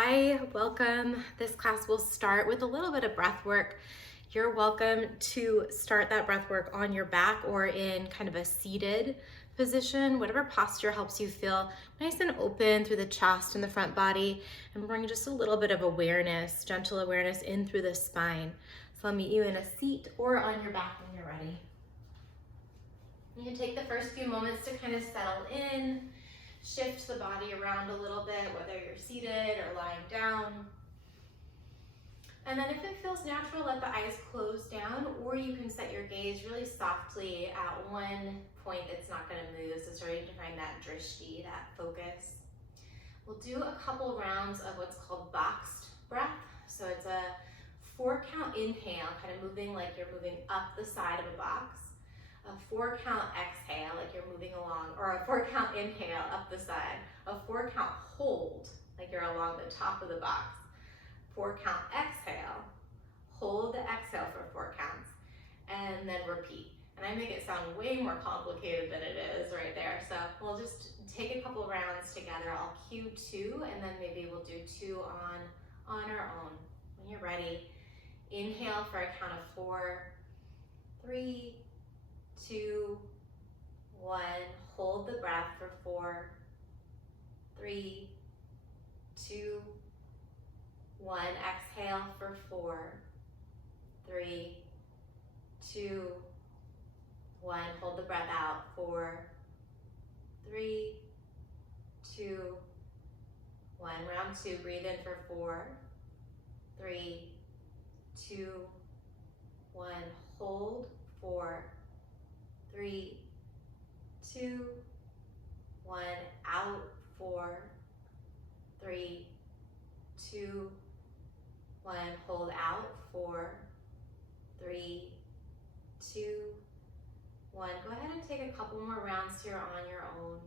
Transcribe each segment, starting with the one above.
Hi, welcome. This class will start with a little bit of breath work. You're welcome to start that breath work on your back or in kind of a seated position, whatever posture helps you feel nice and open through the chest and the front body, and bring just a little bit of awareness, gentle awareness in through the spine. So I'll meet you in a seat or on your back when you're ready. You can take the first few moments to kind of settle in. Shift the body around a little bit, whether you're seated or lying down. And then if it feels natural, let the eyes close down, or you can set your gaze really softly at one point that's not going to move. So starting to find that drishti, that focus. We'll do a couple rounds of what's called boxed breath. So it's a 4-count inhale, kind of moving like you're moving up the side of a box. A 4-count exhale, like you're moving along, or a 4-count inhale up the side. A 4-count hold, like you're along the top of the box. 4-count exhale, hold the exhale for 4 counts, and then repeat. And I make it sound way more complicated than it is right there. So we'll just take a couple rounds together. I'll cue 2, and then maybe we'll do 2 on our own. When you're ready, inhale for a count of 4, 3, 2, 1. Hold the breath for 4, 3, 2, 1. Exhale for 4, 3, 2, 1. Hold the breath out. 4, 3, 2, 1. Round 2. Breathe in for 4, 3, 2, 1. Hold. 4, 3, 2, 1. Out. 4, 3, 2, 1. Hold out. 4, 3, 2, 1. Go ahead and take a couple more rounds here on your own.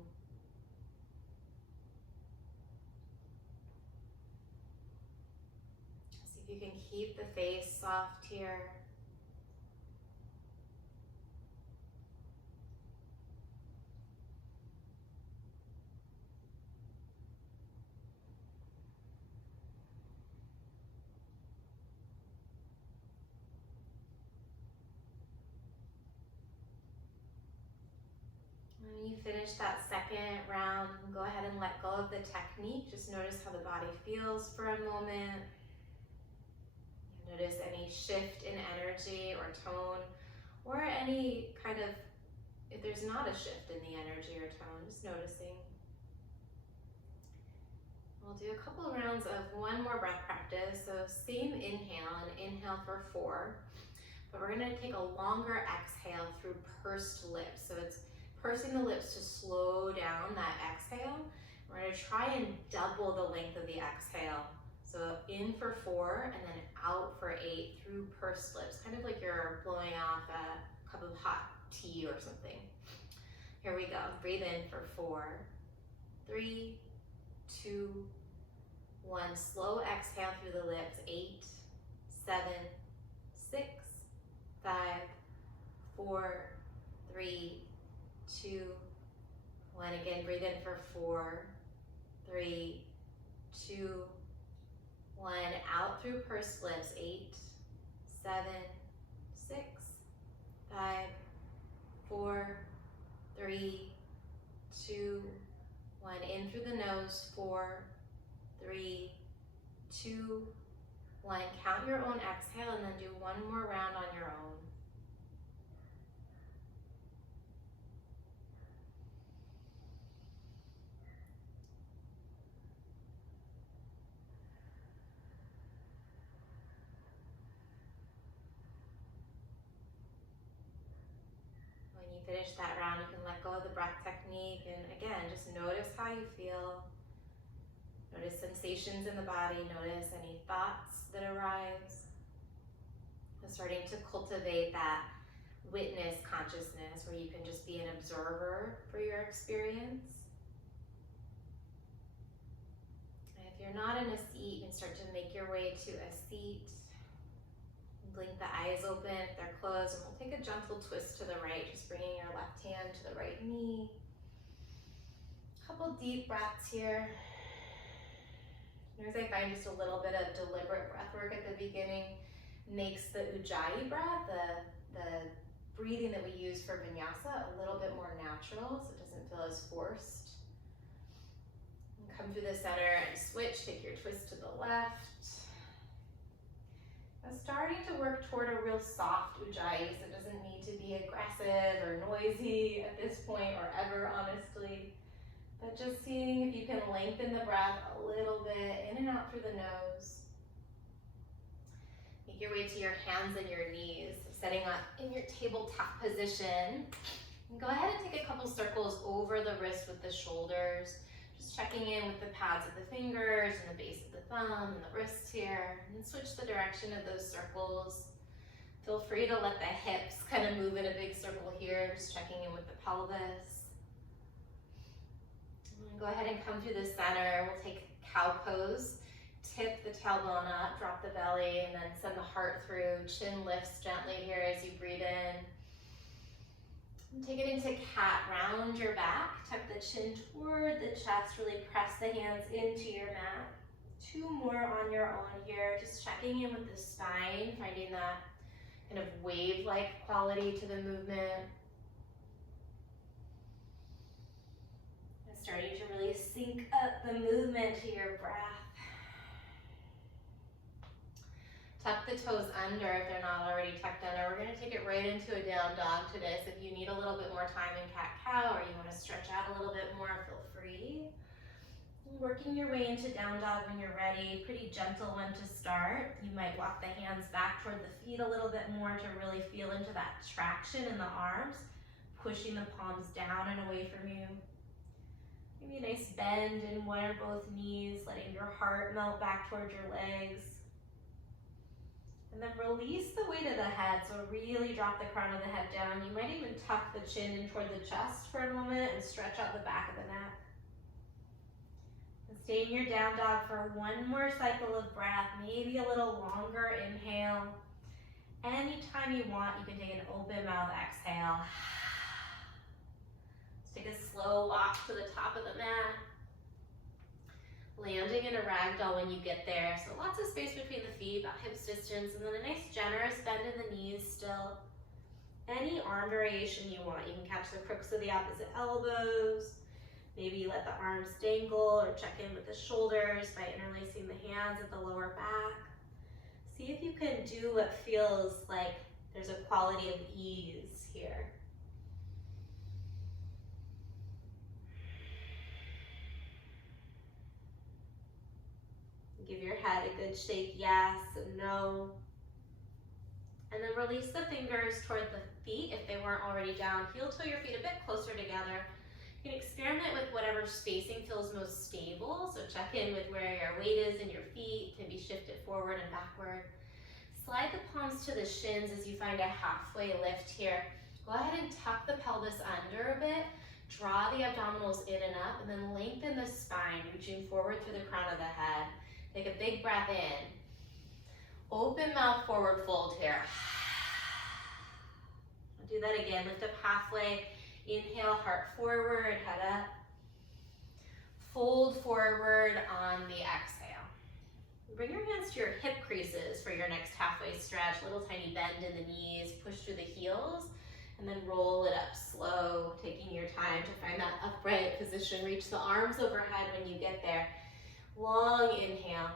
See if you can keep the face soft here. When you finish that second round, go ahead and let go of the technique. Just notice how the body feels for a moment. Notice any shift in energy or tone, or any kind of, if there's not a shift in the energy or tone, just noticing. We'll do a couple of rounds of one more breath practice. So same inhale, and inhale for 4, but we're gonna take a longer exhale through pursed lips. So it's pursing the lips to slow down that exhale. We're gonna try and double the length of the exhale. So in for 4 and then out for 8 through pursed lips, kind of like you're blowing off a cup of hot tea or something. Here we go. Breathe in for 4, 3, 2, 1. Slow exhale through the lips. 8, 7, 6, 5, 4, 3, 2, 1. Again, breathe in for 4, 3, 2, 1. Out through pursed lips. 8, 7, 6, 5, 4, 3, 2, 1. In through the nose. 4, 3, 2, 1. Count your own exhale and then do one more round on your own. When you finish that round, you can let go of the breath technique, and again, just notice how you feel. Notice sensations in the body, notice any thoughts that arise. And starting to cultivate that witness consciousness where you can just be an observer for your experience. And if you're not in a seat, you can start to make your way to a seat. Blink the eyes open if they're closed, and we'll take a gentle twist to the right, just bringing your left hand to the right knee. Couple deep breaths here. Sometimes I find just a little bit of deliberate breath work at the beginning makes the ujjayi breath, the breathing that we use for vinyasa, a little bit more natural, so it doesn't feel as forced. And come through the center and switch, take your twist to the left. I'm starting to work toward a real soft ujjayi, so it doesn't need to be aggressive or noisy at this point or ever, honestly. But just seeing if you can lengthen the breath a little bit, in and out through the nose. Make your way to your hands and your knees, setting up in your tabletop position. And go ahead and take a couple circles over the wrist with the shoulders, just checking in with the pads of the fingers and the base of the thumb and the wrists here. And then switch the direction of those circles. Feel free to let the hips kind of move in a big circle here, just checking in with the pelvis. Go ahead and come through the center. We'll take cow pose. Tip the tailbone up, drop the belly, and then send the heart through. Chin lifts gently here as you breathe in. And take it into cat. Round your back. Tuck the chin toward the chest. Really press the hands into your mat. 2 more on your own here. Just checking in with the spine, finding that kind of wave-like quality to the movement. Starting to really sync up the movement to your breath. Tuck the toes under if they're not already tucked under. We're going to take it right into a down dog today, so if you need a little bit more time in cat-cow or you want to stretch out a little bit more, feel free. Working your way into down dog when you're ready. Pretty gentle one to start. You might walk the hands back toward the feet a little bit more to really feel into that traction in the arms, pushing the palms down and away from you. Maybe a nice bend in one or both knees, letting your heart melt back towards your legs. And then release the weight of the head, so really drop the crown of the head down. You might even tuck the chin in toward the chest for a moment and stretch out the back of the neck. And stay in your down dog for 1 more cycle of breath, maybe a little longer inhale. Anytime you want, you can take an open mouth exhale. Take a slow walk to the top of the mat. Landing in a ragdoll when you get there. So lots of space between the feet, about hips distance, and then a nice generous bend in the knees still. Any arm variation you want. You can catch the crooks of the opposite elbows. Maybe let the arms dangle or check in with the shoulders by interlacing the hands at the lower back. See if you can do what feels like there's a quality of ease here. Give your head a good shake, yes and no. And then release the fingers toward the feet if they weren't already down. Heel toe your feet a bit closer together. You can experiment with whatever spacing feels most stable. So check in with where your weight is in your feet. Maybe shift it forward and backward. Slide the palms to the shins as you find a halfway lift here. Go ahead and tuck the pelvis under a bit. Draw the abdominals in and up, and then lengthen the spine, reaching forward through the crown of the head. Take a big breath in. Open mouth forward fold here. I'll do that again. Lift up halfway. Inhale, heart forward, head up. Fold forward on the exhale. Bring your hands to your hip creases for your next halfway stretch. Little tiny bend in the knees. Push through the heels. And then roll it up slow, taking your time to find that upright position. Reach the arms overhead when you get there. Long inhale.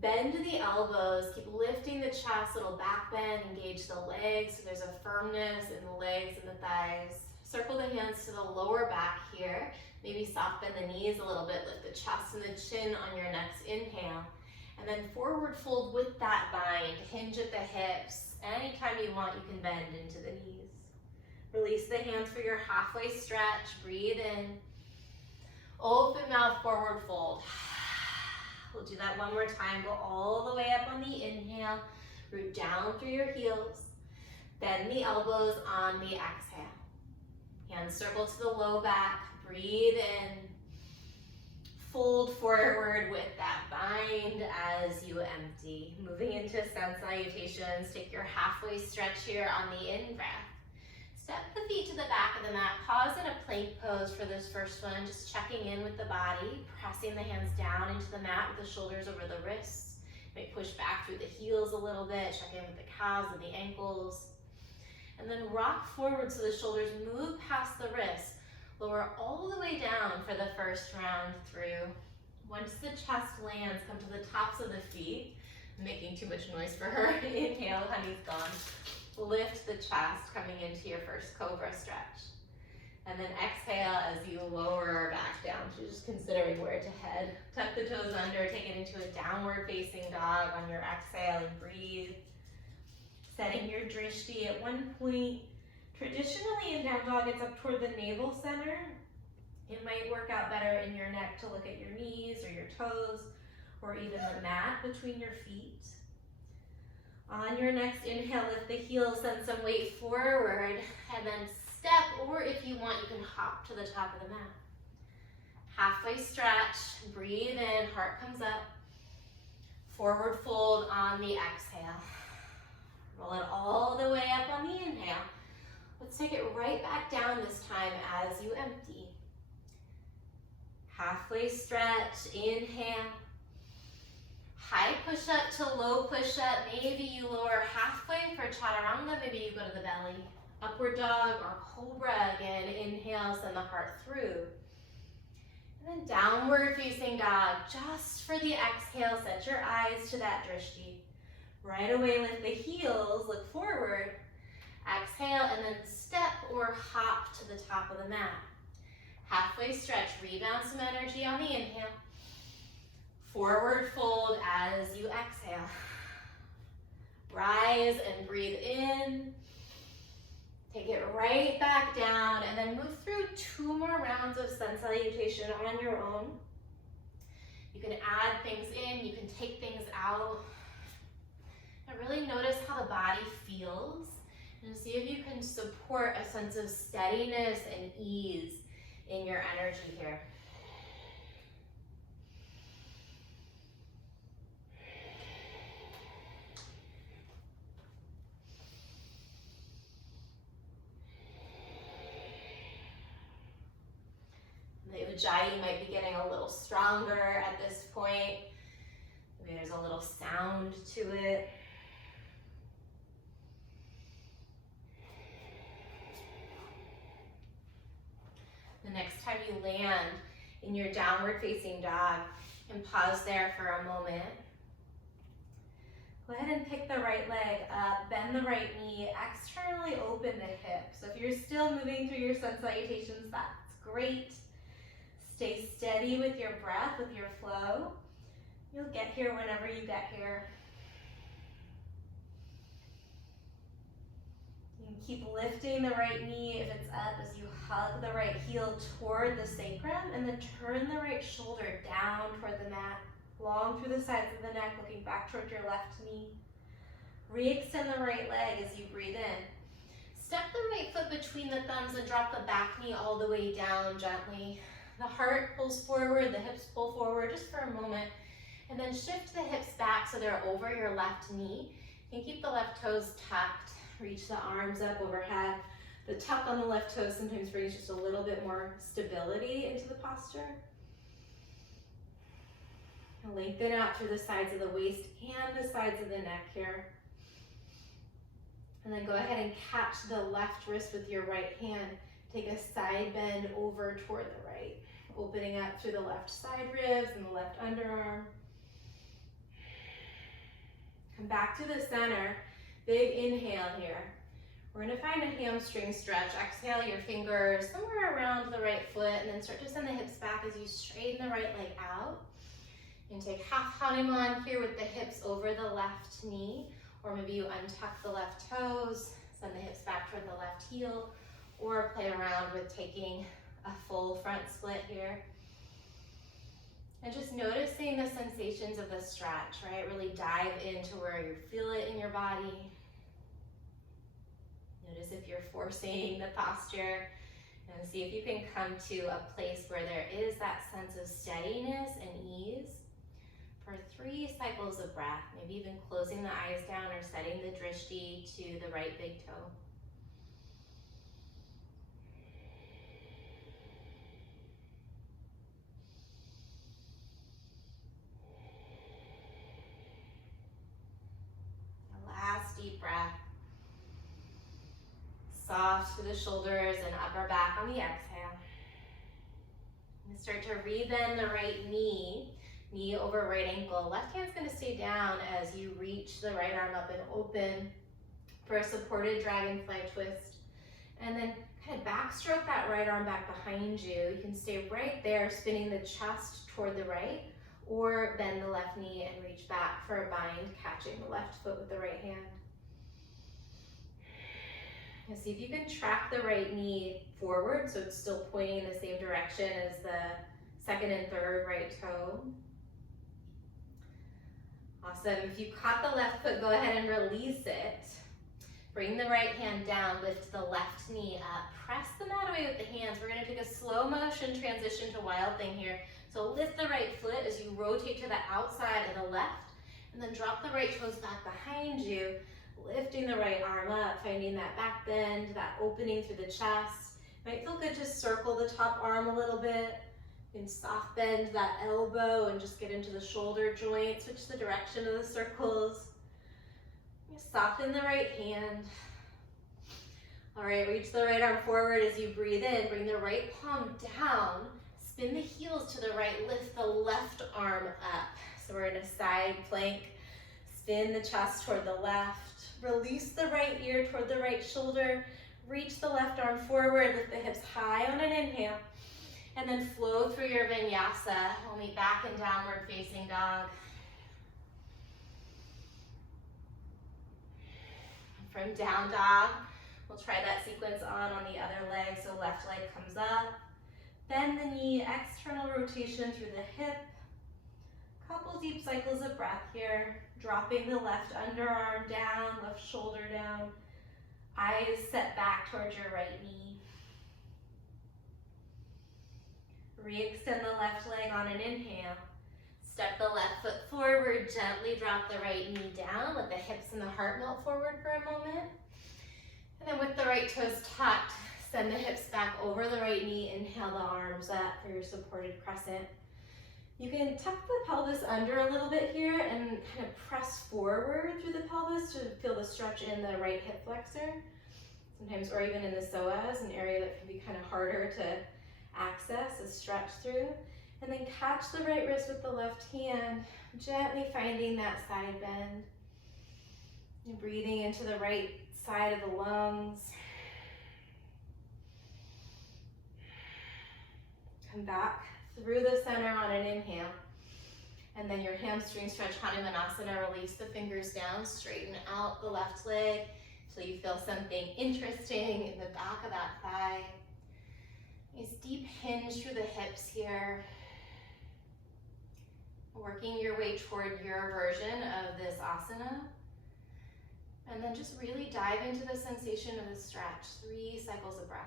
Bend the elbows, keep lifting the chest, little back bend, engage the legs. So there's a firmness in the legs and the thighs. Circle the hands to the lower back here. Maybe soft bend the knees a little bit, lift the chest and the chin on your next inhale. And then forward fold with that bind, hinge at the hips. Anytime you want, you can bend into the knees. Release the hands for your halfway stretch, breathe in. Open mouth, forward fold. We'll do that one more time. Go all the way up on the inhale. Root down through your heels. Bend the elbows on the exhale. Hands circle to the low back. Breathe in. Fold forward with that bind as you empty. Moving into sun salutations. Take your halfway stretch here on the in-breath. Step the the feet to the back of the mat. Pause in a plank pose for this first one, just checking in with the body, pressing the hands down into the mat with the shoulders over the wrists. You might push back through the heels a little bit, check in with the calves and the ankles. And then rock forward so the shoulders move past the wrists. Lower all the way down for the first round through. Once the chest lands, come to the tops of the feet. I'm making too much noise for her. Inhale, honey's gone. Lift the chest, coming into your first cobra stretch. And then exhale as you lower back down. So just considering where to head. Tuck the toes under, take it into a downward facing dog on your exhale and breathe. Setting your drishti at one point. Traditionally in down dog, it's up toward the navel center. It might work out better in your neck to look at your knees or your toes, or even the mat between your feet. On your next inhale, lift the heels, send some weight forward, and then step, or if you want, you can hop to the top of the mat. Halfway stretch, breathe in, heart comes up. Forward fold on the exhale. Roll it all the way up on the inhale. Let's take it right back down this time as you empty. Halfway stretch, inhale. High push up to low push up. Maybe you lower halfway for chaturanga. Maybe you go to the belly. Upward dog or cobra again. Inhale, send the heart through. And then downward facing dog. Just for the exhale, set your eyes to that drishti. Right away, lift the heels, look forward. Exhale, and then step or hop to the top of the mat. Halfway stretch, rebound some energy on the inhale. Forward fold as you exhale. Rise and breathe in. Take it right back down, and then move through 2 more rounds of sun salutation on your own. You can add things in, you can take things out. And really notice how the body feels. And see if you can support a sense of steadiness and ease in your energy here. The ujjayi might be getting a little stronger at this point. Maybe there's a little sound to it. The next time you land in your downward facing dog, and pause there for a moment. Go ahead and pick the right leg up, bend the right knee, externally open the hip. So if you're still moving through your sun salutations, that's great. Stay steady with your breath, with your flow. You'll get here whenever you get here. You can keep lifting the right knee if it's up as you hug the right heel toward the sacrum, and then turn the right shoulder down toward the mat, long through the sides of the neck, looking back toward your left knee. Re-extend the right leg as you breathe in. Step the right foot between the thumbs and drop the back knee all the way down gently. The heart pulls forward, the hips pull forward just for a moment, and then shift the hips back so they're over your left knee. You can keep the left toes tucked, reach the arms up overhead. The tuck on the left toe sometimes brings just a little bit more stability into the posture. And lengthen out through the sides of the waist and the sides of the neck here. And then go ahead and catch the left wrist with your right hand. Take a side bend over toward the right, opening up through the left side ribs and the left underarm. Come back to the center. Big inhale here. We're going to find a hamstring stretch. Exhale your fingers somewhere around the right foot, and then start to send the hips back as you straighten the right leg out. And take half Hanuman here with the hips over the left knee, or maybe you untuck the left toes, send the hips back toward the left heel, or play around with taking a full front split here. And just noticing the sensations of the stretch, right? Really dive into where you feel it in your body. Notice if you're forcing the posture, and see if you can come to a place where there is that sense of steadiness and ease for 3 cycles of breath, maybe even closing the eyes down or setting the drishti to the right big toe. across through the shoulders and upper back on the exhale. And start to rebend the right knee, knee over right ankle. Left hand's gonna stay down as you reach the right arm up and open for a supported dragonfly twist. And then kind of backstroke that right arm back behind you. You can stay right there, spinning the chest toward the right, or bend the left knee and reach back for a bind, catching the left foot with the right hand. And see if you can track the right knee forward so it's still pointing in the same direction as the second and third right toe. Awesome. If you caught the left foot, go ahead and release it. Bring the right hand down, lift the left knee up. Press the mat away with the hands. We're gonna take a slow motion transition to Wild Thing here. So lift the right foot as you rotate to the outside of the left, and then drop the right toes back behind you, lifting the right arm up, finding that back bend, that opening through the chest. Might feel good to circle the top arm a little bit. You can soft bend that elbow and just get into the shoulder joint, switch the direction of the circles. Soften the right hand. All right, reach the right arm forward as you breathe in. Bring the right palm down. Spin the heels to the right. Lift the left arm up. So we're in a side plank. Spin the chest toward the left. Release the right ear toward the right shoulder. Reach the left arm forward. Lift the hips high on an inhale. And then flow through your vinyasa. We'll meet back in downward facing dog. From down dog, we'll try that sequence on the other leg. So left leg comes up, bend the knee, external rotation through the hip. Couple deep cycles of breath here. Dropping the left underarm down, left shoulder down. Eyes set back towards your right knee. Re-extend the left leg on an inhale. Step the left foot forward, gently drop the right knee down. Let the hips and the heart melt forward for a moment. And then with the right toes tucked, send the hips back over the right knee. Inhale the arms up for your supported crescent. You can tuck the pelvis under a little bit here and kind of press forward through the pelvis to feel the stretch in the right hip flexor. Sometimes, or even in the psoas, an area that can be kind of harder to access, a stretch through. And then catch the right wrist with the left hand, gently finding that side bend. And breathing into the right side of the lungs. Come back through the center on an inhale. And then your hamstring stretch, Hanumanasana, release the fingers down, straighten out the left leg so you feel something interesting in the back of that thigh. Nice deep hinge through the hips here. Working your way toward your version of this asana. And then just really dive into the sensation of the stretch. 3 cycles of breath.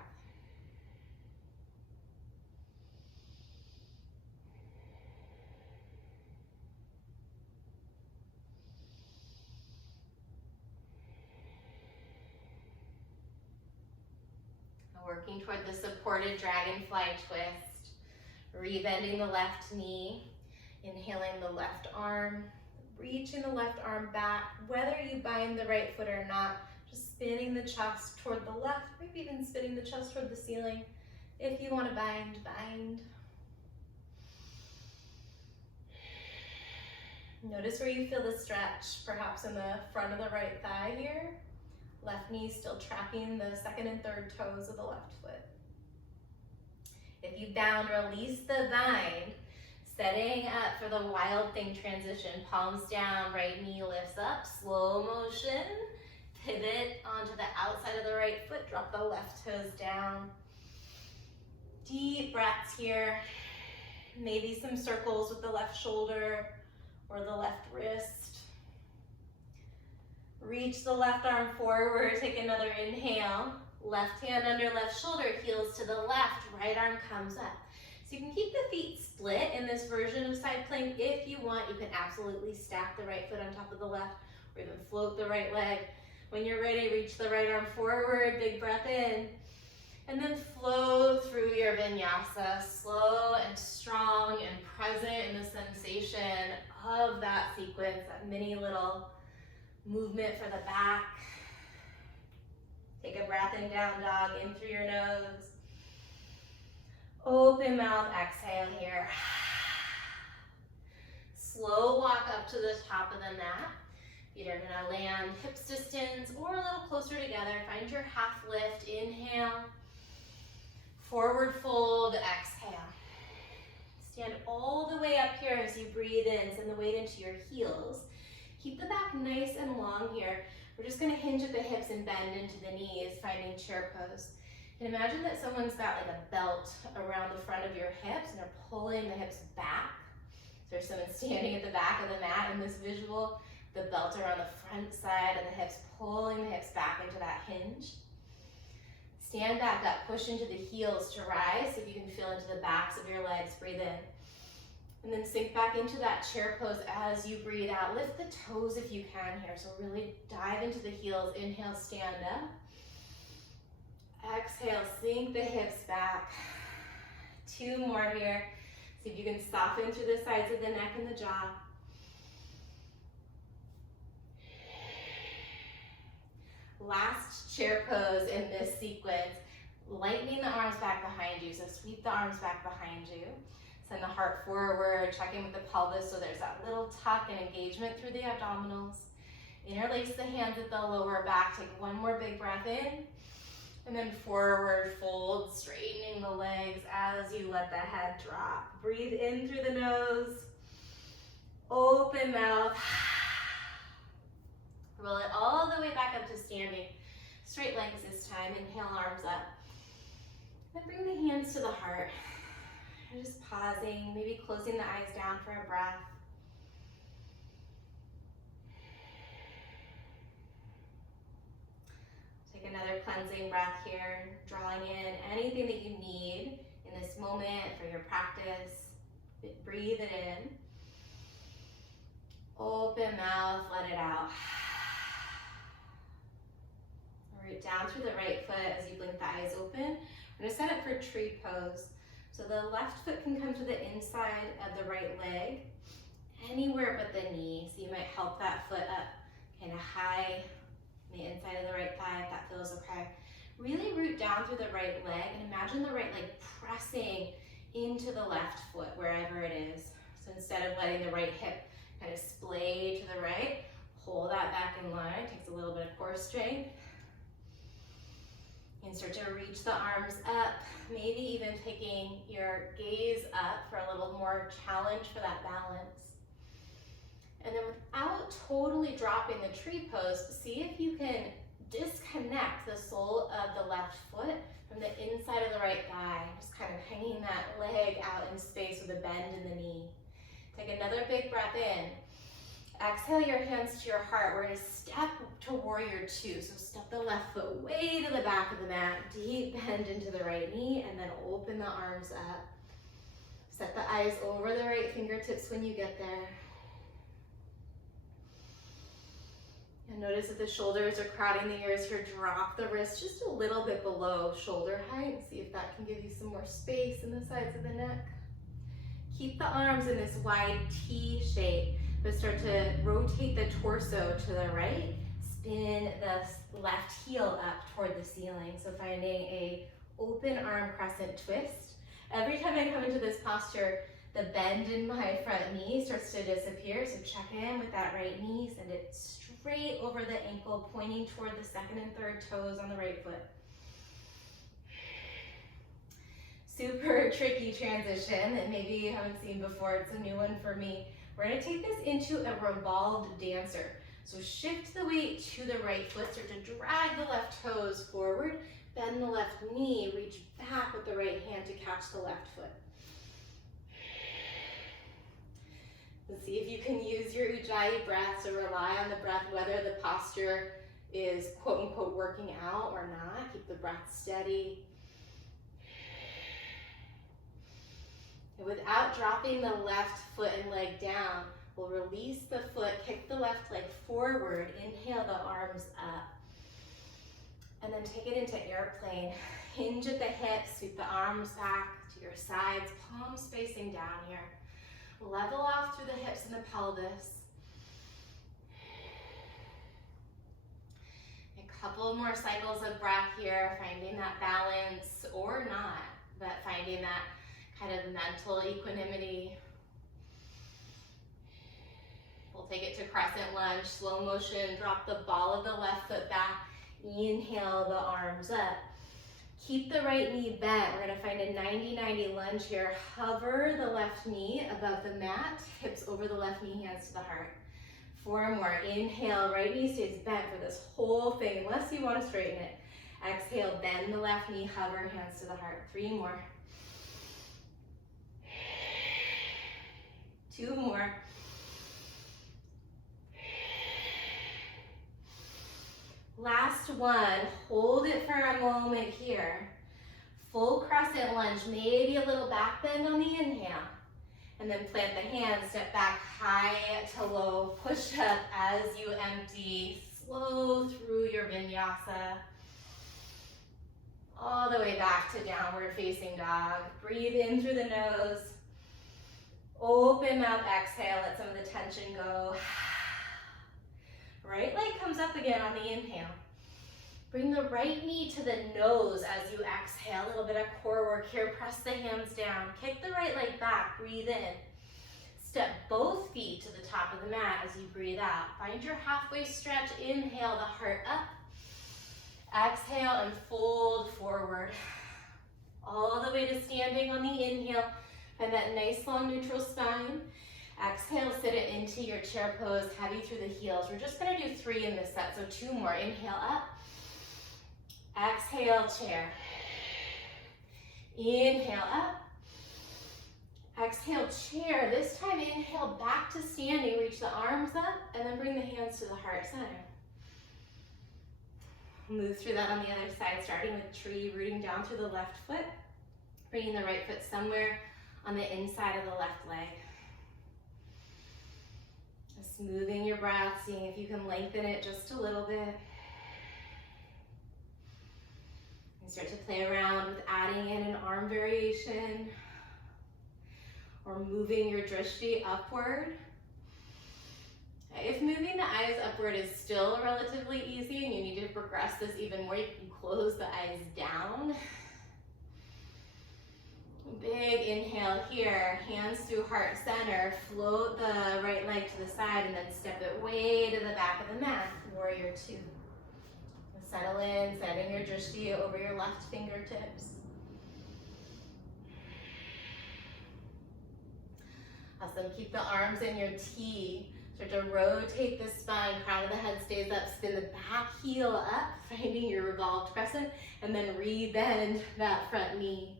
Working toward the supported dragonfly twist. Rebending the left knee. Inhaling the left arm, reaching the left arm back, whether you bind the right foot or not, just spinning the chest toward the left, maybe even spinning the chest toward the ceiling. If you want to bind, bind. Notice where you feel the stretch, perhaps in the front of the right thigh here. Left knee still tracking the second and third toes of the left foot. If you bound, release the bind. Setting up for the Wild Thing transition. Palms down, right knee lifts up, slow motion. Pivot onto the outside of the right foot, drop the left toes down. Deep breaths here. Maybe some circles with the left shoulder or the left wrist. Reach the left arm forward, take another inhale. Left hand under left shoulder, heels to the left, right arm comes up. So you can keep the feet split in this version of side plank. If you want, you can absolutely stack the right foot on top of the left or even float the right leg. When you're ready, reach the right arm forward, big breath in, and then flow through your vinyasa, slow and strong and present in the sensation of that sequence, that mini little movement for the back. Take a breath in down dog, in through your nose. Open mouth, exhale here. Slow walk up to the top of the mat. Feet are gonna land hips distance or a little closer together. Find your half lift, inhale. Forward fold, exhale. Stand all the way up here as you breathe in, send the weight into your heels. Keep the back nice and long here. We're just gonna hinge at the hips and bend into the knees, finding chair pose. And imagine that someone's got like a belt around the front of your hips and they're pulling the hips back. So there's someone standing at the back of the mat in this visual, the belt around the front side of the hips, pulling the hips back into that hinge. Stand back up, push into the heels to rise. See if you can feel into the backs of your legs, breathe in. And then sink back into that chair pose as you breathe out. Lift the toes if you can here. So really dive into the heels. Inhale, stand up. Exhale, sink the hips back. 2 more here. See if you can soften through the sides of the neck and the jaw. Last chair pose in this sequence. Lightening the arms back behind you. So sweep the arms back behind you. Send the heart forward, check in with the pelvis so there's that little tuck and engagement through the abdominals. Interlace the hands at the lower back. Take one more big breath in. And then forward fold, straightening the legs as you let the head drop. Breathe in through the nose. Open mouth. Roll it all the way back up to standing. Straight legs this time. Inhale, arms up. And bring the hands to the heart. And just pausing, maybe closing the eyes down for a breath. Take another cleansing breath here, drawing in anything that you need in this moment for your practice. Breathe it in. Open mouth, let it out. Root down through the right foot as you blink the eyes open. We're gonna set up for tree pose. So the left foot can come to the inside of the right leg, anywhere but the knee. So you might help that foot up kind of high on the inside of the right thigh if that feels okay. Really root down through the right leg and imagine the right leg pressing into the left foot wherever it is. So instead of letting the right hip kind of splay to the right, pull that back in line. It takes a little bit of core strength. And start to reach the arms up, maybe even taking your gaze up for a little more challenge for that balance. And then without totally dropping the tree pose, see if you can disconnect the sole of the left foot from the inside of the right thigh, just kind of hanging that leg out in space with a bend in the knee. Take another big breath in. Exhale your hands to your heart. We're gonna step to warrior 2. So step the left foot way to the back of the mat, deep bend into the right knee, and then open the arms up. Set the eyes over the right fingertips when you get there. And notice that the shoulders are crowding the ears here. Drop the wrist just a little bit below shoulder height. See if that can give you some more space in the sides of the neck. Keep the arms in this wide T shape. But start to rotate the torso to the right, spin the left heel up toward the ceiling. So finding a open arm crescent twist. Every time I come into this posture, the bend in my front knee starts to disappear. So check in with that right knee, send it straight over the ankle, pointing toward the second and third toes on the right foot. Super tricky transition that maybe you haven't seen before. It's a new one for me. We're gonna take this into a revolved dancer. So shift the weight to the right foot, start to drag the left toes forward, bend the left knee, reach back with the right hand to catch the left foot. Let's see if you can use your Ujjayi breath to rely on the breath, whether the posture is quote unquote working out or not. Keep the breath steady. And without dropping the left foot and leg down, we'll release the foot, kick the left leg forward, inhale the arms up. And then take it into airplane. Hinge at the hips, sweep the arms back to your sides, palms facing down here. Level off through the hips and the pelvis. And Couple more cycles of breath here, finding that balance or not, but finding that kind of mental equanimity. We'll take it to crescent lunge, slow motion, drop the ball of the left foot back, inhale the arms up. Keep the right knee bent. We're gonna find a 90-90 lunge here. Hover the left knee above the mat, hips over the left knee, hands to the heart. 4 more, inhale, right knee stays bent for this whole thing, unless you wanna straighten it. Exhale, bend the left knee, hover, hands to the heart. 3 more. 2 more. Last one, hold it for a moment here. Full crescent lunge, maybe a little back bend on the inhale. And then plant the hands, step back high to low, push up as you empty, slow through your vinyasa. All the way back to downward facing dog. Breathe in through the nose. Open mouth, exhale, let some of the tension go. Right leg comes up again on the inhale. Bring the right knee to the nose as you exhale. A little bit of core work here. Press the hands down. Kick the right leg back. Breathe in. Step both feet to the top of the mat as you breathe out. Find your halfway stretch. Inhale the heart up. Exhale and fold forward. All the way to standing on the inhale. Find that nice long neutral spine. Exhale, sit it into your chair pose, heavy through the heels. We're just gonna do 3 in this set, so 2 more. Inhale up. Exhale, chair. Inhale up. Exhale, chair. This time, inhale back to standing. Reach the arms up, and then bring the hands to the heart center. Move through that on the other side, starting with tree, rooting down through the left foot. Bringing the right foot somewhere on the inside of the left leg. Smoothing your breath, seeing if you can lengthen it just a little bit. And start to play around with adding in an arm variation or moving your drishti upward. If moving the eyes upward is still relatively easy and you need to progress this even more, you can close the eyes down. Big inhale here, hands through heart center, float the right leg to the side and then step it way to the back of the mat, warrior 2. Settle in, setting your drishti over your left fingertips. Awesome, keep the arms in your T. Start to rotate the spine, crown of the head stays up, spin the back heel up, finding your revolved crescent, and then re-bend that front knee.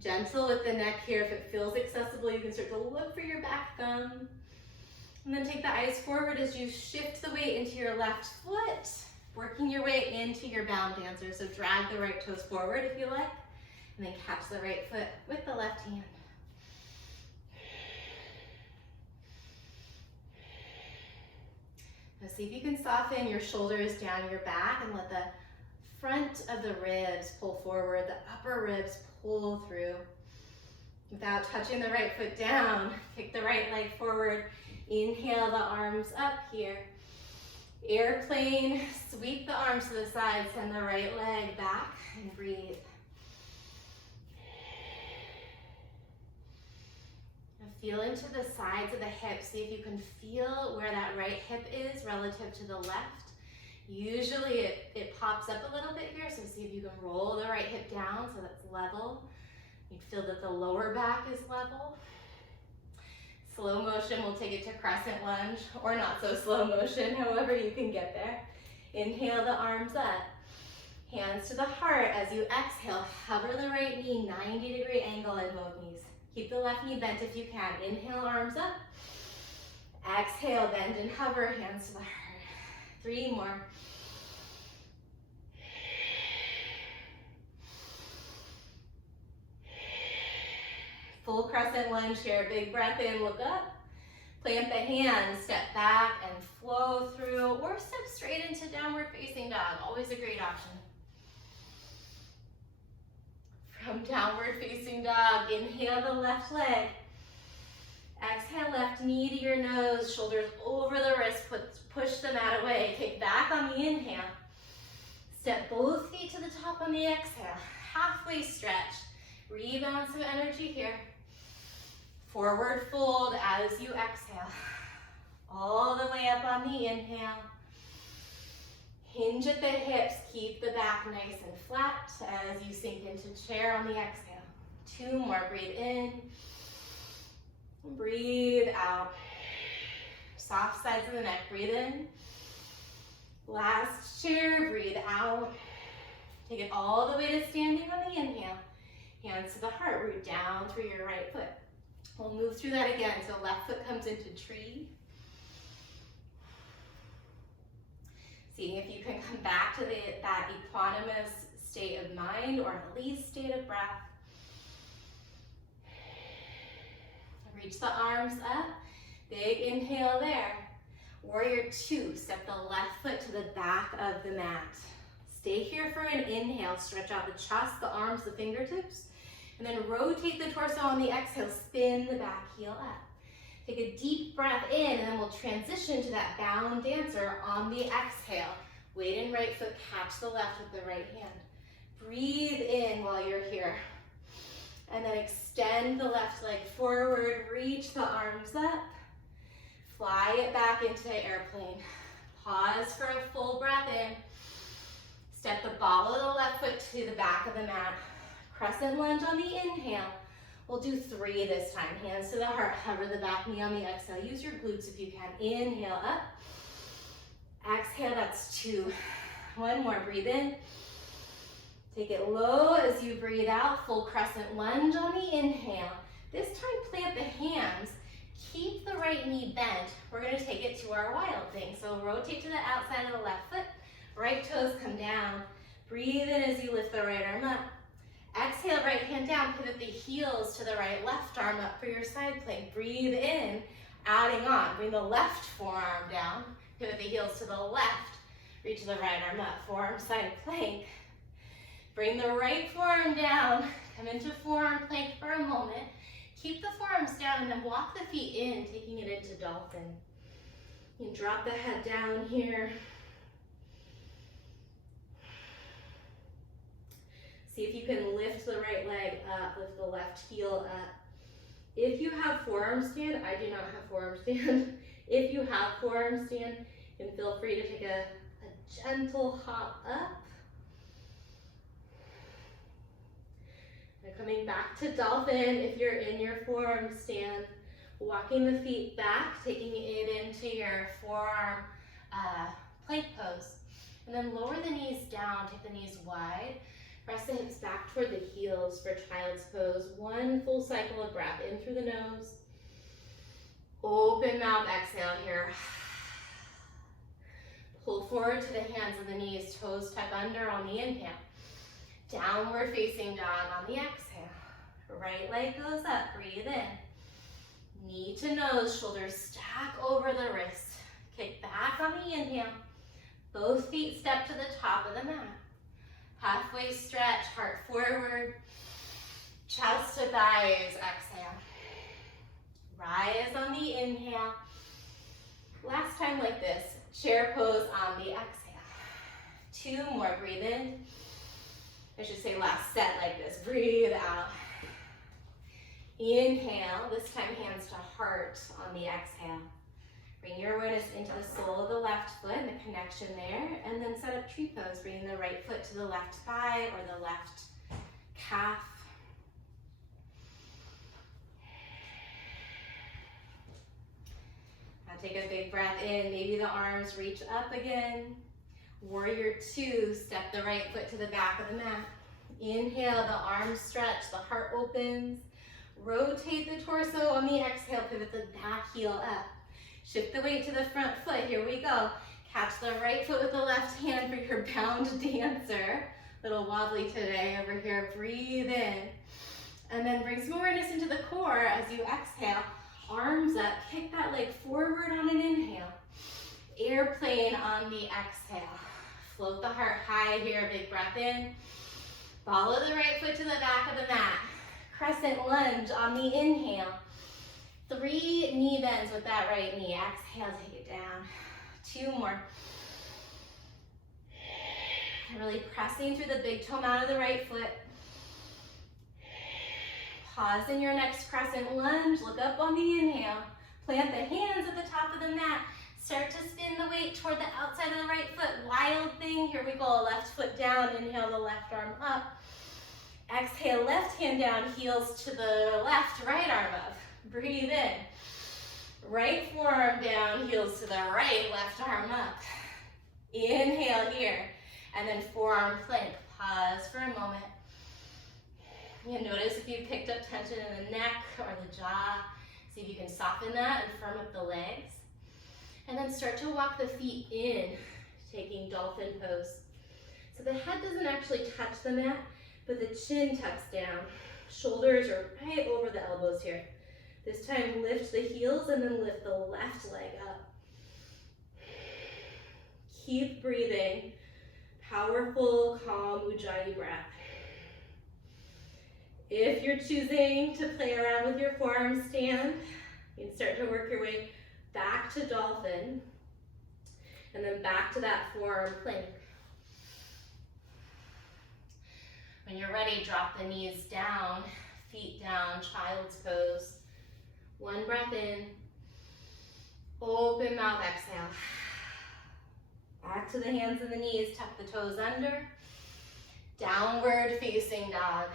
Gentle with the neck here. If it feels accessible, you can start to look for your back thumb. And then take the eyes forward as you shift the weight into your left foot, working your way into your bound dancer. So drag the right toes forward if you like, and then catch the right foot with the left hand. Now see if you can soften your shoulders down your back and let the front of the ribs pull forward, the upper ribs pull through. Without touching the right foot down, kick the right leg forward. Inhale the arms up here. Airplane, sweep the arms to the side, send the right leg back and breathe. Now feel into the sides of the hips. See if you can feel where that right hip is relative to the left. Usually it pops up a little bit here, so see if you can roll the right hip down so that's level. You feel that the lower back is level. Slow motion, we'll take it to crescent lunge, or not so slow motion, however you can get there. Inhale the arms up. Hands to the heart as you exhale. Hover the right knee, 90-degree angle in both knees. Keep the left knee bent if you can. Inhale, arms up. Exhale, bend and hover, hands to the heart. 3 more. Full crescent lunge here. Big breath in, look up. Plant the hands, step back and flow through, or step straight into downward facing dog. Always a great option. From downward facing dog, inhale the left leg. Exhale, left knee to your nose, shoulders over the wrist, push the mat away. Kick back on the inhale. Step both feet to the top on the exhale. Halfway stretch. Rebalance some energy here. Forward fold as you exhale. All the way up on the inhale. Hinge at the hips. Keep the back nice and flat as you sink into chair on the exhale. 2 more. Breathe in. Breathe out. Soft sides of the neck. Breathe in. Last chair. Breathe out. Take it all the way to standing on the inhale. Hands to the heart. Root down through your right foot. We'll move through that again. So left foot comes into tree. Seeing if you can come back to that equanimous state of mind or release state of breath. Reach the arms up. Big inhale there. Warrior 2. Step the left foot to the back of the mat. Stay here for an inhale. Stretch out the chest, the arms, the fingertips. And then rotate the torso on the exhale. Spin the back heel up. Take a deep breath in, and then we'll transition to that bound dancer on the exhale. Weight in right foot, catch the left with the right hand. Breathe in while you're here. And then extend the left leg forward, reach the arms up. Fly it back into airplane. Pause for a full breath in. Step the ball of the left foot to the back of the mat. Crescent lunge on the inhale. We'll do 3 this time. Hands to the heart, hover the back knee on the exhale. Use your glutes if you can. Inhale up. Exhale, that's 2. 1 more, breathe in. Take it low as you breathe out. Full crescent lunge on the inhale. This time, plant the hands. Keep the right knee bent. We're gonna take it to our wild thing. So rotate to the outside of the left foot. Right toes come down. Breathe in as you lift the right arm up. Exhale, right hand down. Pivot the heels to the right, left arm up for your side plank. Breathe in, adding on. Bring the left forearm down. Pivot the heels to the left. Reach the right arm up, forearm side plank. Bring the right forearm down. Come into forearm plank for a moment. Keep the forearms down and then walk the feet in, taking it into dolphin. You can drop the head down here. See if you can lift the right leg up, lift the left heel up. If you have forearm stand, I do not have forearm stand. If you have forearm stand, you can feel free to take a gentle hop up. And coming back to dolphin, if you're in your forearm stand, walking the feet back, taking it into your forearm plank pose. And then lower the knees down, take the knees wide. Press the hips back toward the heels for child's pose. 1 full cycle of breath in through the nose. Open mouth, exhale here. Pull forward to the hands and the knees, toes tuck under on the inhale. Downward facing dog on the exhale. Right leg goes up, breathe in. Knee to nose, shoulders stack over the wrist. Kick back on the inhale. Both feet step to the top of the mat. Halfway stretch, heart forward. Chest to thighs, exhale. Rise on the inhale. Last time like this, chair pose on the exhale. 2 more, breathe in. I should say last set like this, breathe out. Inhale, this time hands to heart on the exhale. Bring your awareness into the sole of the left foot and the connection there, and then set up tree pose, bringing the right foot to the left thigh or the left calf. Now take a big breath in, maybe the arms reach up again. Warrior 2, step the right foot to the back of the mat. Inhale, the arms stretch, the heart opens. Rotate the torso on the exhale, pivot the back heel up. Shift the weight to the front foot, here we go. Catch the right foot with the left hand for your bound dancer. Little wobbly today over here, breathe in. And then bring some awareness into the core as you exhale. Arms up, kick that leg forward on an inhale. Airplane on the exhale. Float the heart high here, big breath in. Follow the right foot to the back of the mat. Crescent lunge on the inhale. 3 knee bends with that right knee. Exhale, take it down. 2 more. And really pressing through the big toe mound of the right foot. Pause in your next crescent lunge. Look up on the inhale. Plant the hands at the top of the mat. Start to spin the weight toward the outside of the right foot. Wild thing. Here we go. Left foot down. Inhale the left arm up. Exhale, left hand down. Heels to the left. Right arm up. Breathe in. Right forearm down. Heels to the right. Left arm up. Inhale here. And then forearm plank. Pause for a moment. You notice if you picked up tension in the neck or the jaw. See if you can soften that and firm up the legs. And then start to walk the feet in, taking dolphin pose. So the head doesn't actually touch the mat, but the chin tucks down. Shoulders are right over the elbows here. This time lift the heels and then lift the left leg up. Keep breathing. Powerful, calm Ujjayi breath. If you're choosing to play around with your forearm stand, you can start to work your way back to dolphin, and then back to that forearm plank. When you're ready, drop the knees down, feet down, child's pose. 1 breath in, open mouth, exhale. Back to the hands and the knees, tuck the toes under. Downward facing dog.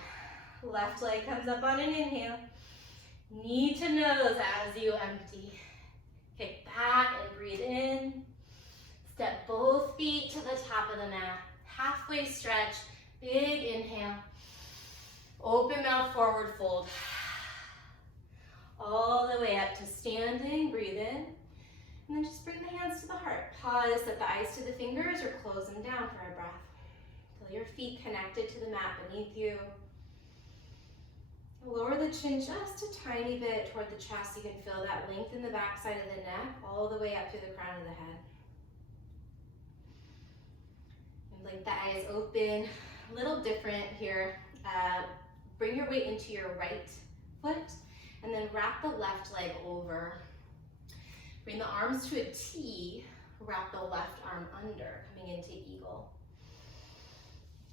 Left leg comes up on an inhale. Knee to nose as you empty. Kick back and breathe in. Step both feet to the top of the mat. Halfway stretch, big inhale. Open mouth, forward fold. All the way up to standing, breathe in. And then just bring the hands to the heart. Pause, set the eyes to the fingers or close them down for a breath. Feel your feet connected to the mat beneath you. Lower the chin just a tiny bit toward the chest. You can feel that length in the back side of the neck all the way up to the crown of the head. And blink the eyes open. A little different here. Bring your weight into your right foot and then wrap the left leg over. Bring the arms to a T. Wrap the left arm under, coming into eagle.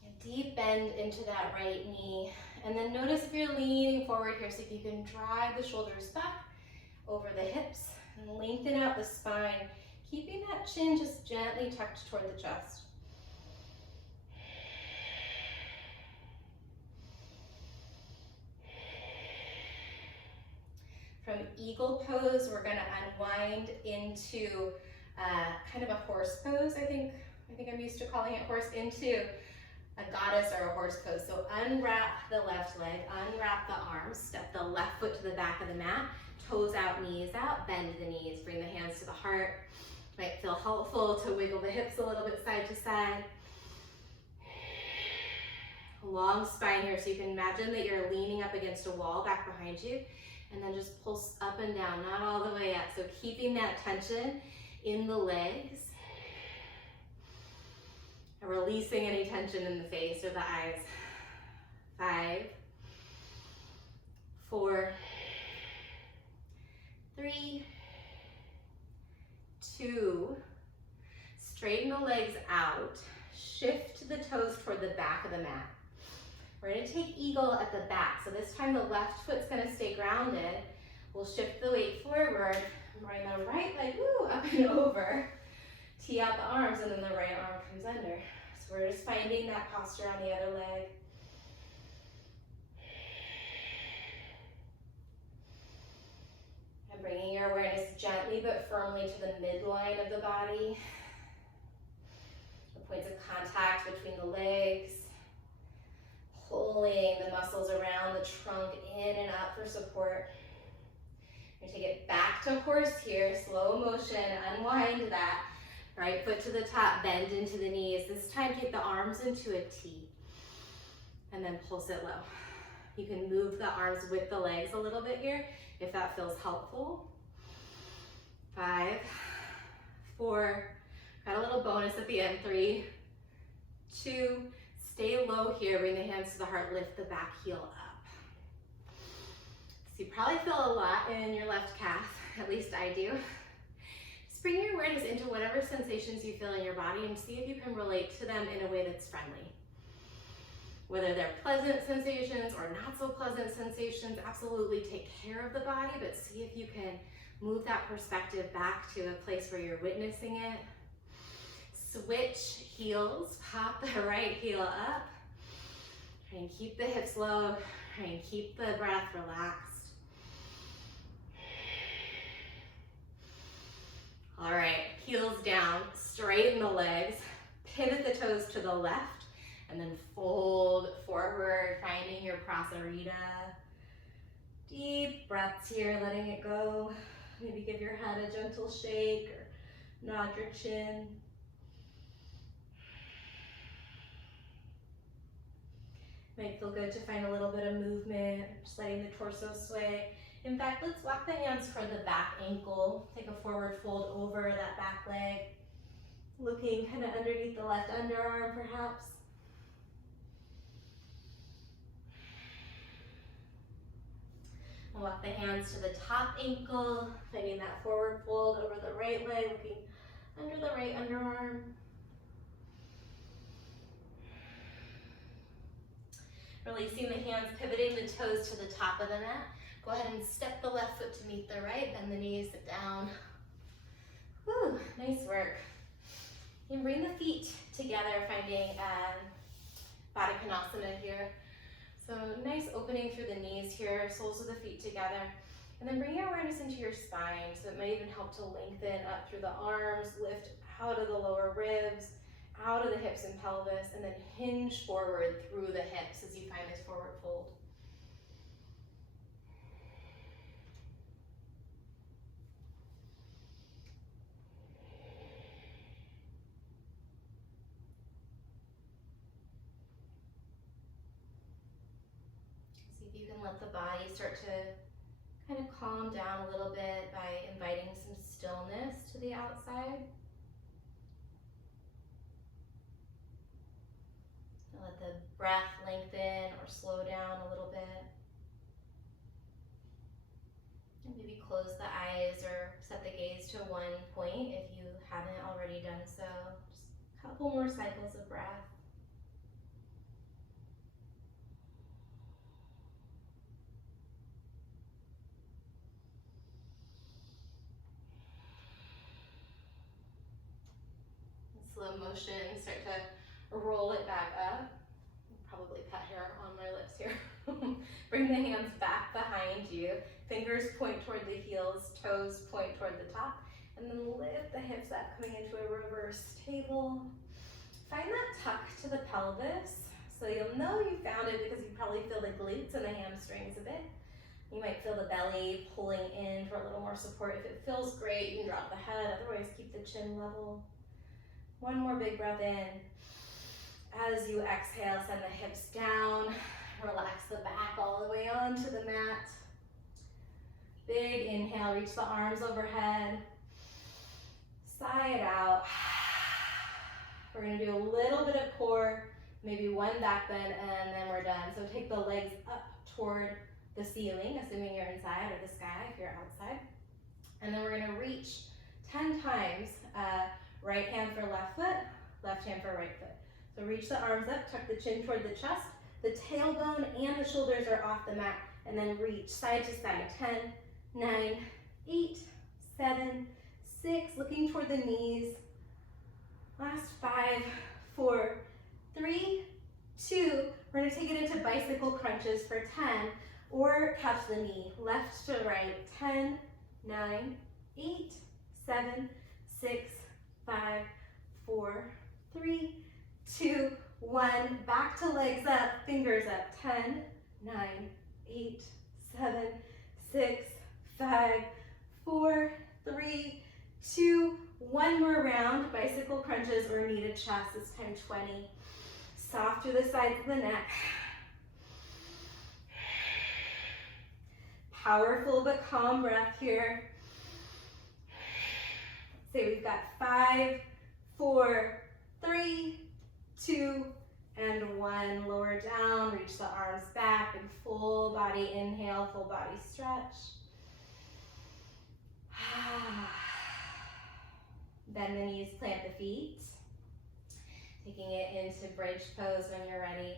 A deep bend into that right knee. And then notice if you're leaning forward here, so if you can drive the shoulders back over the hips and lengthen out the spine, keeping that chin just gently tucked toward the chest. From eagle pose, we're gonna unwind into kind of a horse pose, I think I'm used to calling it horse, into a goddess or a horse pose. So unwrap the left leg, unwrap the arms, step the left foot to the back of the mat, toes out, knees out, bend the knees, bring the hands to the heart. Might feel helpful to wiggle the hips a little bit side to side. Long spine here, so you can imagine that you're leaning up against a wall back behind you, and then just pulse up and down, not all the way up. So keeping that tension in the legs. Releasing any tension in the face or the eyes. 5, 4, 3, 2. Straighten the legs out. Shift the toes toward the back of the mat. We're going to take eagle at the back. So this time the left foot's going to stay grounded. We'll shift the weight forward. Bring the right leg up and over. Tee out the arms, and then the right arm comes under. So we're just finding that posture on the other leg. And bringing your awareness gently but firmly to the midline of the body. The points of contact between the legs. Pulling the muscles around the trunk in and up for support. We're going to take it back to horse here, slow motion, unwind that. Right foot to the top, bend into the knees. This time take the arms into a T and then pulse it low. You can move the arms with the legs a little bit here if that feels helpful. 5, 4, got a little bonus at the end. 3, 2, stay low here, bring the hands to the heart, lift the back heel up. So you probably feel a lot in your left calf, at least I do. Just bring your awareness into whatever sensations you feel in your body and see if you can relate to them in a way that's friendly. Whether they're pleasant sensations or not so pleasant sensations, absolutely take care of the body, but see if you can move that perspective back to a place where you're witnessing it. Switch heels, pop the right heel up. Try and keep the hips low, try and keep the breath relaxed. All right, heels down, straighten the legs, pivot the toes to the left, and then fold forward, finding your prasarita. Deep breaths here, letting it go. Maybe give your head a gentle shake or nod your chin. Might feel good to find a little bit of movement, just letting the torso sway. In fact, let's walk the hands for the back ankle. Take a forward fold over that back leg. Looking kind of underneath the left underarm perhaps. And walk the hands to the top ankle, finding that forward fold over the right leg, looking under the right underarm. Releasing the hands, pivoting the toes to the top of the mat. Go ahead and step the left foot to meet the right, bend the knees, sit down. Whew, nice work. And bring the feet together, finding Baddha Konasana here. So nice opening through the knees here, soles of the feet together. And then bring your awareness into your spine, so it might even help to lengthen up through the arms, lift out of the lower ribs, out of the hips and pelvis, and then hinge forward through the hips as you find this forward fold. See if you can let the body start to kind of calm down a little bit by inviting some stillness to the outside. Let the breath lengthen or slow down a little bit. And maybe close the eyes or set the gaze to one point if you haven't already done so. Just a couple more cycles of breath. In slow motion, start to roll it back up. Probably pet hair on my lips here. Bring the hands back behind you. Fingers point toward the heels, toes point toward the top. And then lift the hips up, coming into a reverse table. Find that tuck to the pelvis. So you'll know you found it because you probably feel the glutes and the hamstrings a bit. You might feel the belly pulling in for a little more support. If it feels great, you can drop the head. Otherwise, keep the chin level. One more big breath in. As you exhale, send the hips down. Relax the back all the way onto the mat. Big inhale, reach the arms overhead. Sigh it out. We're gonna do a little bit of core, maybe one back bend, and then we're done. So take the legs up toward the ceiling, assuming you're inside, or the sky if you're outside. And then we're gonna reach 10 times. Right hand for left foot, left hand for right foot. So reach the arms up, tuck the chin toward the chest. The tailbone and the shoulders are off the mat. And then reach side to side. 10, 9, 8, 7, 6. Looking toward the knees. Last 5, 4, 3, 2. We're going to take it into bicycle crunches for 10. Or catch the knee. Left to right. 10, 9, 8, 7, 6, 5, 4, 3, 2, 1. Back to legs up, fingers up. 10, 9, 8, 7, 6, 5, 4, 3, 2. One more round, bicycle crunches or knee to chest. This time 20. Soft through the sides of the neck. Powerful but calm breath here. Say we've got 5, 4, 3, 2, and 1. Lower down, reach the arms back, big full body inhale, full body stretch. Bend the knees, plant the feet. Taking it into bridge pose when you're ready.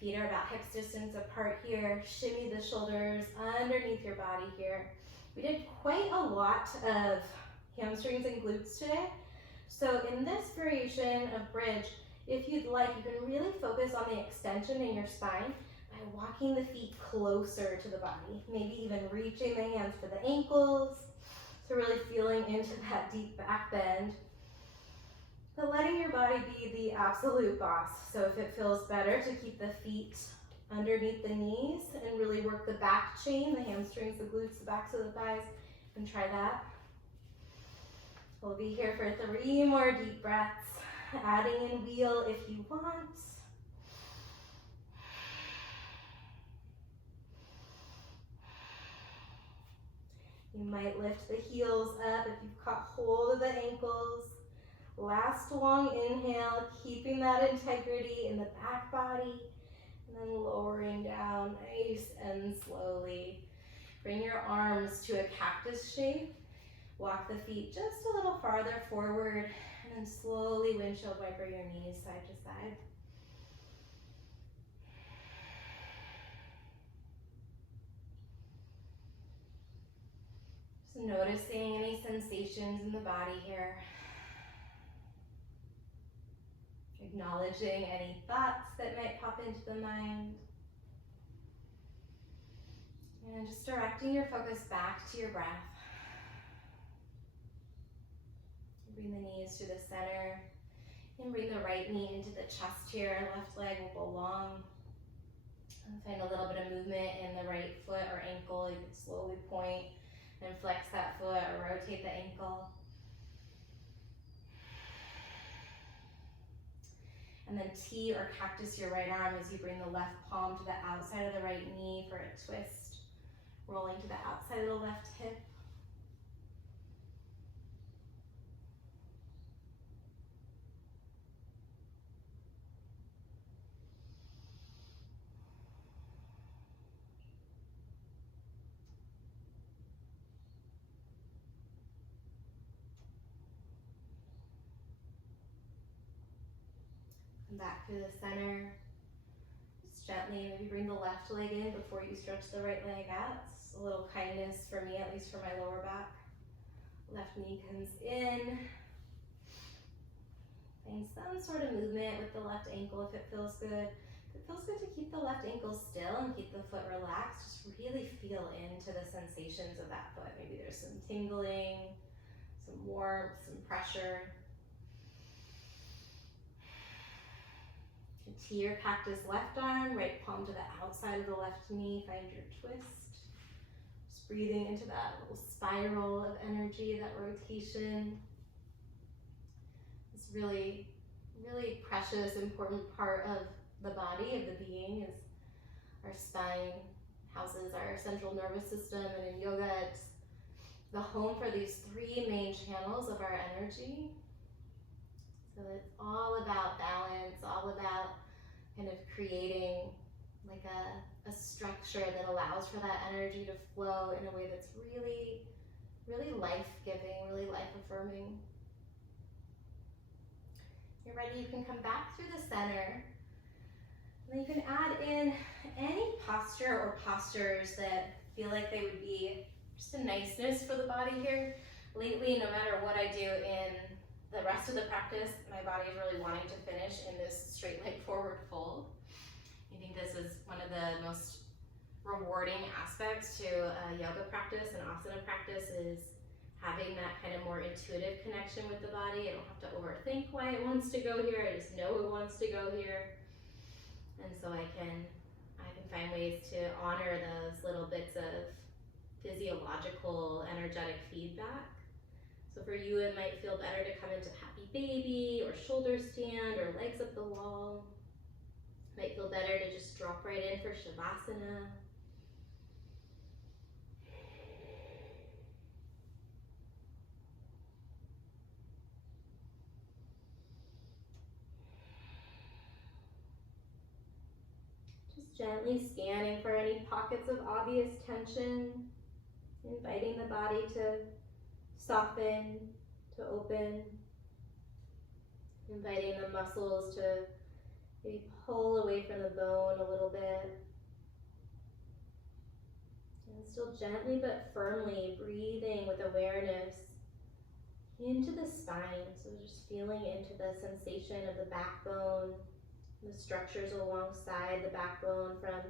Feet are about hips distance apart here. Shimmy the shoulders underneath your body here. We did quite a lot of hamstrings and glutes today. So in this variation of bridge, if you'd like, you can really focus on the extension in your spine by walking the feet closer to the body. Maybe even reaching the hands for the ankles. So really feeling into that deep back bend. But letting your body be the absolute boss. So if it feels better to keep the feet underneath the knees and really work the back chain, the hamstrings, the glutes, the backs of the thighs, you can try that. We'll be here for 3 more deep breaths. Adding in wheel if you want. You might lift the heels up if you've caught hold of the ankles. Last long inhale, keeping that integrity in the back body, and then lowering down nice and slowly. Bring your arms to a cactus shape. Walk the feet just a little farther forward, and then slowly windshield wiper your knees side to side. Just noticing any sensations in the body here. Acknowledging any thoughts that might pop into the mind. And just directing your focus back to your breath. Bring the knees to the center. And bring the right knee into the chest here. Left leg will go long. And find a little bit of movement in the right foot or ankle. You can slowly point and flex that foot or rotate the ankle. And then T or cactus your right arm as you bring the left palm to the outside of the right knee for a twist. Rolling to the outside of the left hip. Come back through the center. Just gently, maybe bring the left leg in before you stretch the right leg out. It's a little kindness for me, at least for my lower back. Left knee comes in. Find some sort of movement with the left ankle if it feels good. If it feels good to keep the left ankle still and keep the foot relaxed, just really feel into the sensations of that foot. Maybe there's some tingling, some warmth, some pressure. T or cactus left arm, right palm to the outside of the left knee. Find your twist. Just breathing into that little spiral of energy, that rotation. It's really, really precious, important part of the body, of the being, is our spine. Houses our central nervous system, and in yoga, it's the home for these 3 main channels of our energy. So it's all about balance, all about kind of creating like a structure that allows for that energy to flow in a way that's really, really life-giving, really life-affirming. You're ready, you can come back through the center. And then you can add in any posture or postures that feel like they would be just a niceness for the body here. Lately, no matter what I do in the rest of the practice, my body is really wanting to finish in this straight leg forward fold. I think this is one of the most rewarding aspects to a yoga practice and asana practice, is having that kind of more intuitive connection with the body. I don't have to overthink why it wants to go here. I just know it wants to go here. And so I can find ways to honor those little bits of physiological, energetic feedback. So for you, it might feel better to come into happy baby or shoulder stand or legs up the wall. It might feel better to just drop right in for shavasana. Gently scanning for any pockets of obvious tension, inviting the body to soften, to open, inviting the muscles to maybe pull away from the bone a little bit. And still gently but firmly breathing with awareness into the spine. So just feeling into the sensation of the backbone, the structures alongside the backbone, from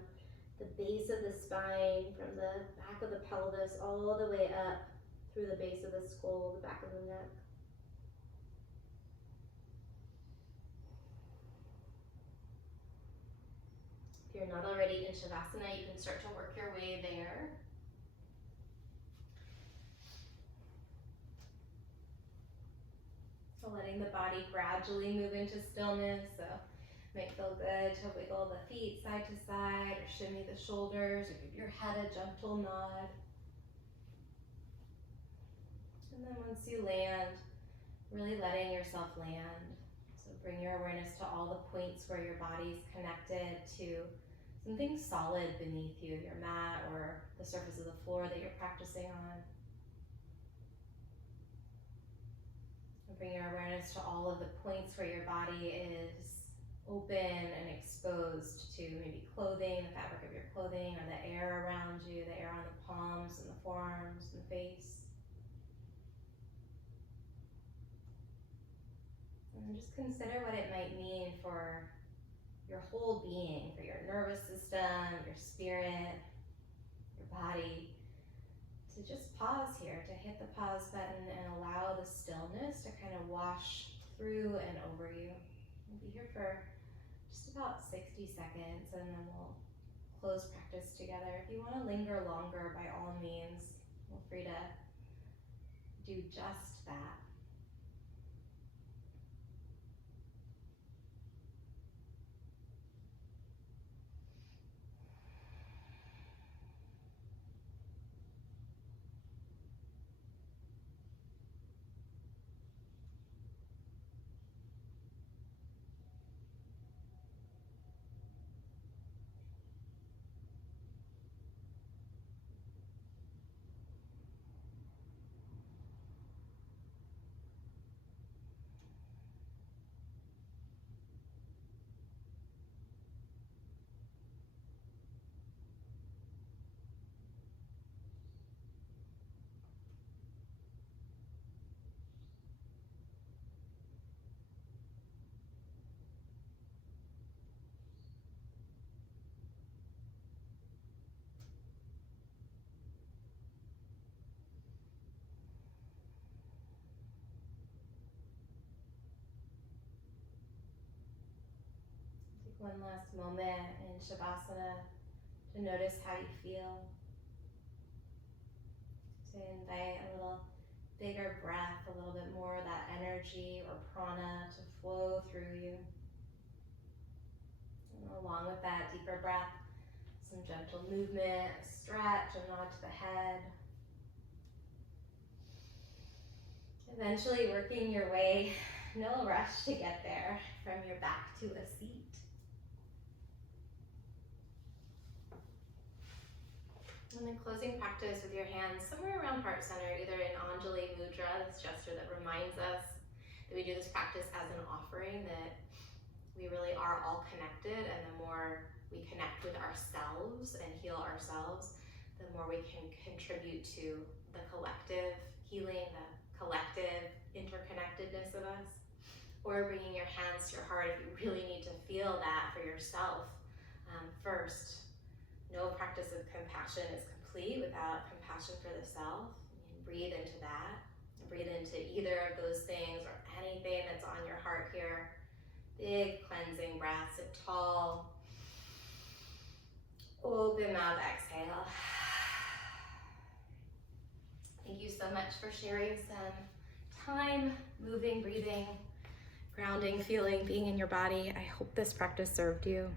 the base of the spine, from the back of the pelvis, all the way up through the base of the skull, the back of the neck. If you're not already in Shavasana, you can start to work your way there. So letting the body gradually move into stillness. So it might feel good to wiggle the feet side to side, or shimmy the shoulders, or give your head a gentle nod. And then once you land, really letting yourself land. So bring your awareness to all the points where your body's connected to something solid beneath you, your mat or the surface of the floor that you're practicing on. And bring your awareness to all of the points where your body is open and exposed to maybe clothing, the fabric of your clothing, or the air around you, the air on the palms and the forearms and the face. And just consider what it might mean for your whole being, for your nervous system, your spirit, your body, to just pause here, to hit the pause button and allow the stillness to kind of wash through and over you. We'll be here for just about 60 seconds and then we'll close practice together. If you want to linger longer, by all means, feel free to do just that. One last moment in Shavasana to notice how you feel. To invite a little bigger breath, a little bit more of that energy or prana to flow through you. And along with that deeper breath, some gentle movement, a stretch, a nod to the head. Eventually working your way, no rush to get there, from your back to a seat. And then closing practice with your hands somewhere around heart center, either in Anjali Mudra, this gesture that reminds us that we do this practice as an offering, that we really are all connected, and the more we connect with ourselves and heal ourselves, the more we can contribute to the collective healing, the collective interconnectedness of us. Or bringing your hands to your heart if you really need to feel that for yourself first. No practice of compassion is complete without compassion for the self. Breathe into that. Breathe into either of those things or anything that's on your heart here. Big cleansing breath. Sit tall. Open mouth, exhale. Thank you so much for sharing some time, moving, breathing, grounding, feeling, being in your body. I hope this practice served you.